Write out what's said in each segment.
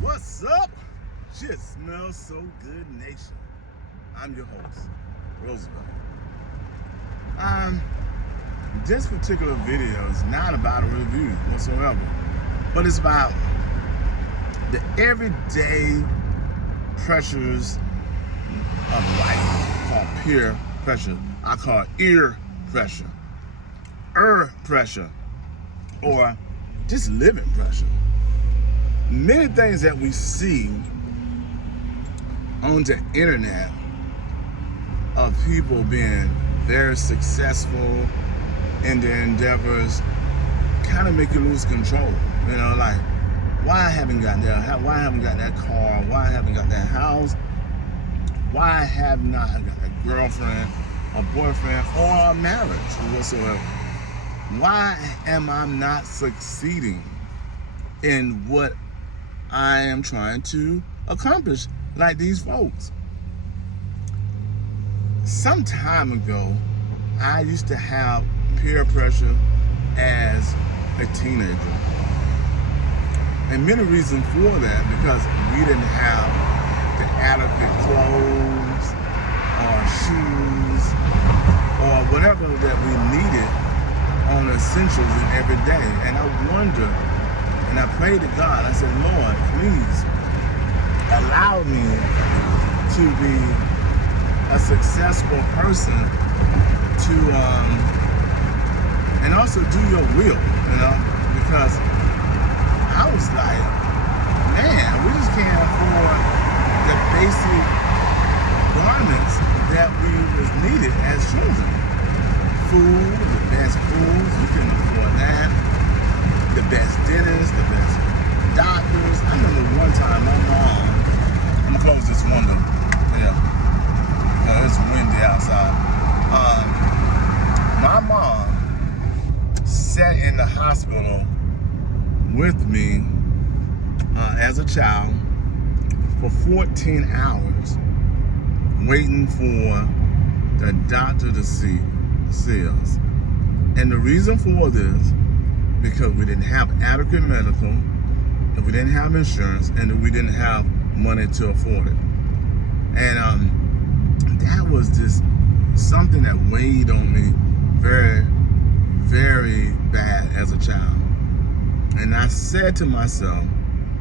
What's up? Shit smells so good, nation. I'm your host, Roosevelt. This particular video is not about a review whatsoever, but it's about the everyday pressures of life called peer pressure. I call it ear pressure, pressure, or just living pressure. Many things that we see on the internet of people being very successful in their endeavors kind of make you lose control. You know, like, why I haven't got that? Why I haven't got that car? Why I haven't got that house? Why I have not got a girlfriend, a boyfriend, or a marriage whatsoever? Why am I not succeeding in what I am trying to accomplish like these folks? Some time ago, I used to have peer pressure as a teenager. And many reasons for that, because we didn't have the adequate clothes or shoes or whatever that we needed on essentials in every day. And I wonder, and I prayed to God, I said, Lord, please allow me to be a successful person to, and also do your will, you know, because I was like, man, we just can't afford the basic garments that we was needed as children. Food, the best foods, we couldn't afford that. The best dinners, the best doctors. I remember one time my mom, I'm gonna close this window. Yeah, it's windy outside. My mom sat in the hospital with me as a child for 14 hours waiting for the doctor to see us. And the reason for this, because we didn't have adequate medical, and we didn't have insurance, and we didn't have money to afford it. And that was just something that weighed on me very, very bad as a child. And I said to myself,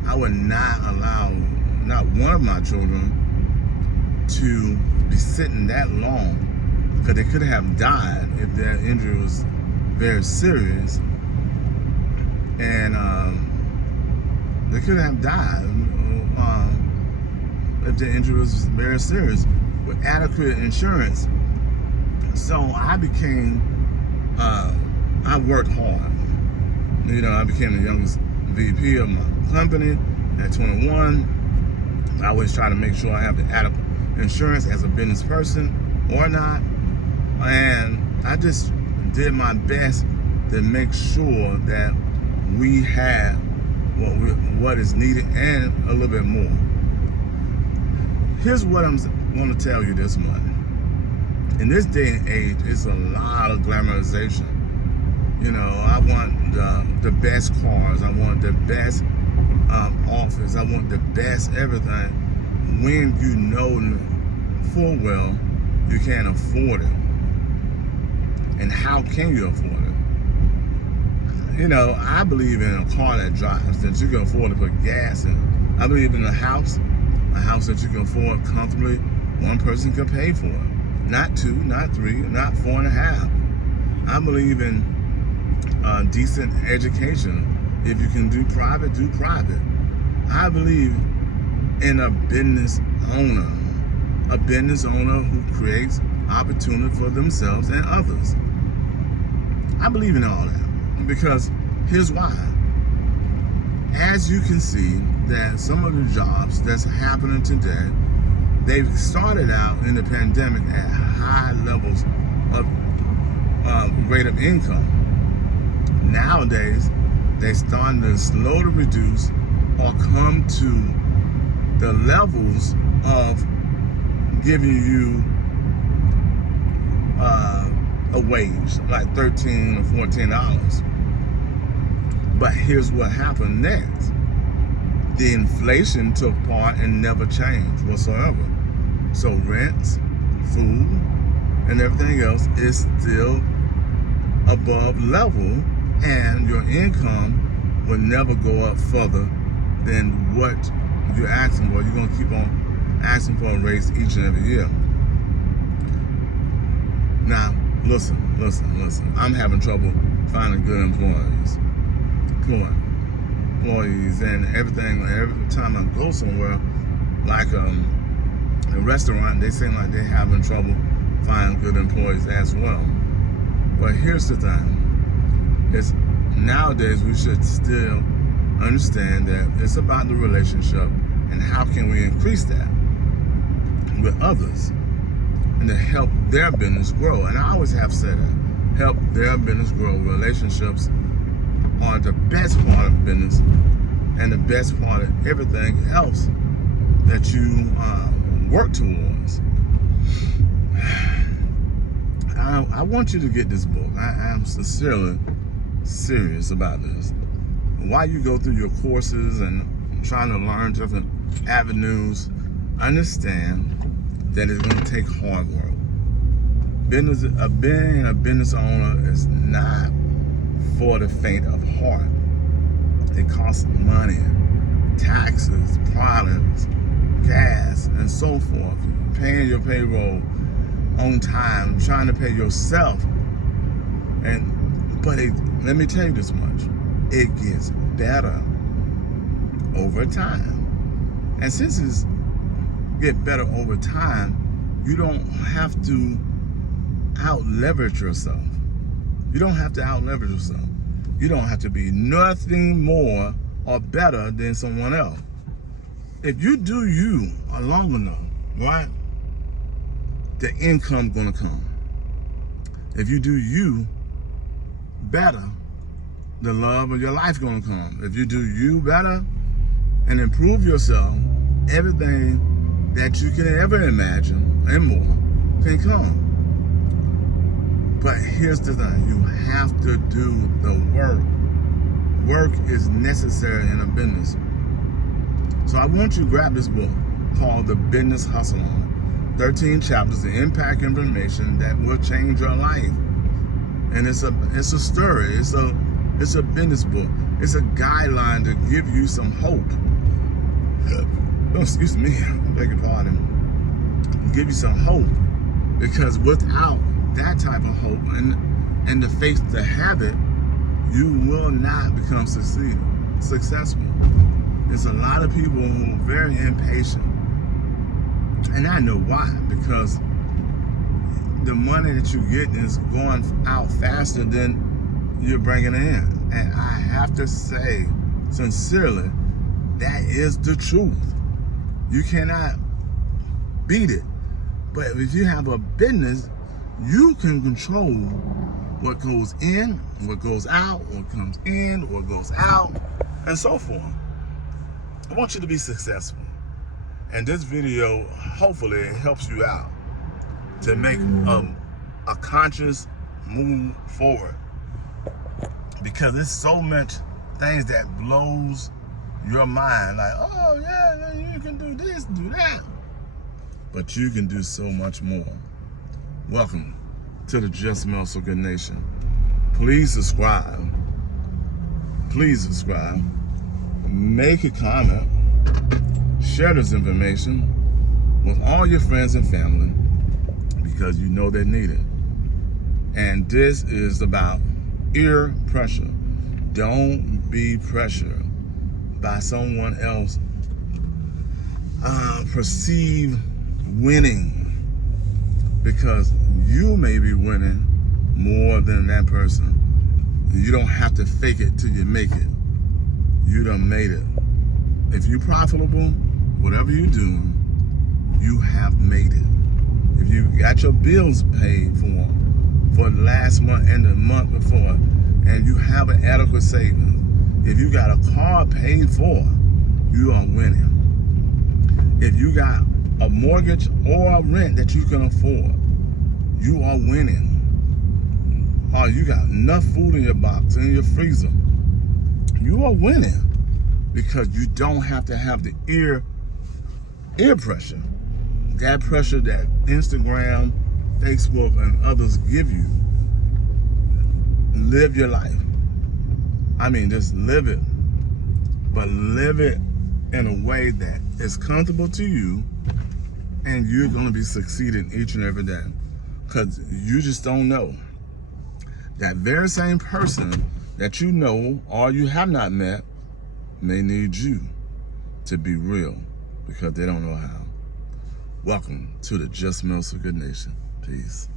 I would not allow not one of my children to be sitting that long, because they could have died if their injury was very serious. And they could have died if the injury was very serious with adequate insurance. So I became, I worked hard. You know, I became the youngest VP of my company at 21. I always try to make sure I have the adequate insurance as a business person or not. And I just did my best to make sure that we have what is needed and a little bit more. Here's what I'm going to tell you this much. In this day and age, it's a lot of glamorization. You know, I want the best cars. I want the best office. I want the best everything. When you know full well you can't afford it. And how can you afford it? You know, I believe in a car that drives, that you can afford to put gas in. I believe in a house that you can afford comfortably. One person can pay for it. Not two, not three, not 4.5. I believe in decent education. If you can do private, do private. I believe in a business owner who creates opportunity for themselves and others. I believe in all that, because here's why. As you can see, that some of the jobs that's happening today, they've started out in the pandemic at high levels of rate of income. Nowadays, they're starting to slowly reduce or come to the levels of giving you a wage, like $13 or $14. But here's what happened next. the inflation took part and never changed whatsoever. So rents, food, and everything else is still above level, and your income will never go up further than what you're asking for. You're going to keep on asking for a raise each and every year. Now, listen. I'm having trouble finding good employees, and everything. Every time I go somewhere, like a restaurant, they seem like they're having trouble finding good employees as well. But here's the thing: it's nowadays we should still understand that it's about the relationship and how can we increase that with others and to help their business grow. And I always have said that, help their business grow. Relationships are the best part of business and the best part of everything else that you work towards. I want you to get this book. I am sincerely serious about this. While you go through your courses and trying to learn different avenues, understand that it's going to take hard work. Being a business owner is not for the faint of heart. It costs money, taxes, products, gas, and so forth. Paying your payroll on time, trying to pay yourself. But let me tell you this much. It gets better over time. And since it's get better over time, you don't have to out-leverage yourself. You don't have to out-leverage yourself. You don't have to be nothing more or better than someone else. If you do you long enough, right, the income gonna come. If you do you better, the love of your life gonna come. If you do you better and improve yourself, everything that you can ever imagine and more can come. But here's the thing, you have to do the work. Work is necessary in a business. So I want you to grab this book called The Business Hustle. 13 chapters of impact information that will change your life. And it's a story. It's a business book. It's a guideline to give you some hope. Oh, excuse me, I beg your pardon. Give you some hope, because without that type of hope and the faith to have it, you will not become successful. There's a lot of people who are very impatient, and I know why, because the money that you get is going out faster than you're bringing in. And I have to say, sincerely, that is the truth. You cannot beat it. But if you have a business, you can control what goes in, what goes out, what comes in, what goes out, and so forth. I want you to be successful. And this video, hopefully, it helps you out to make a conscious move forward. Because there's so much things that blows your mind, like, oh yeah, you can do this, do that. But you can do so much more. Welcome to the Just Smell So Good Nation. Please subscribe. Make a comment. Share this information with all your friends and family, because you know they need it. And this is about ear pressure. Don't be pressured by someone else perceived winning, because you may be winning more than that person. You don't have to fake it till you make it. You done made it. If you're profitable, whatever you do, you have made it. If you got your bills paid for the last month and the month before, and you have an adequate savings, if you got a car paid for, you are winning. If you got a mortgage or a rent that you can afford, you are winning. Or you got enough food in your box, in your freezer, you are winning. because you don't have to have the ear pressure, that pressure that Instagram, Facebook, and others give you. Live your life. I mean, just live it, but live it in a way that is comfortable to you, and you're going to be succeeding each and every day, because you just don't know. That very same person that you know or you have not met may need you to be real, because they don't know how. Welcome to the Just Mills for Good Nation. Peace.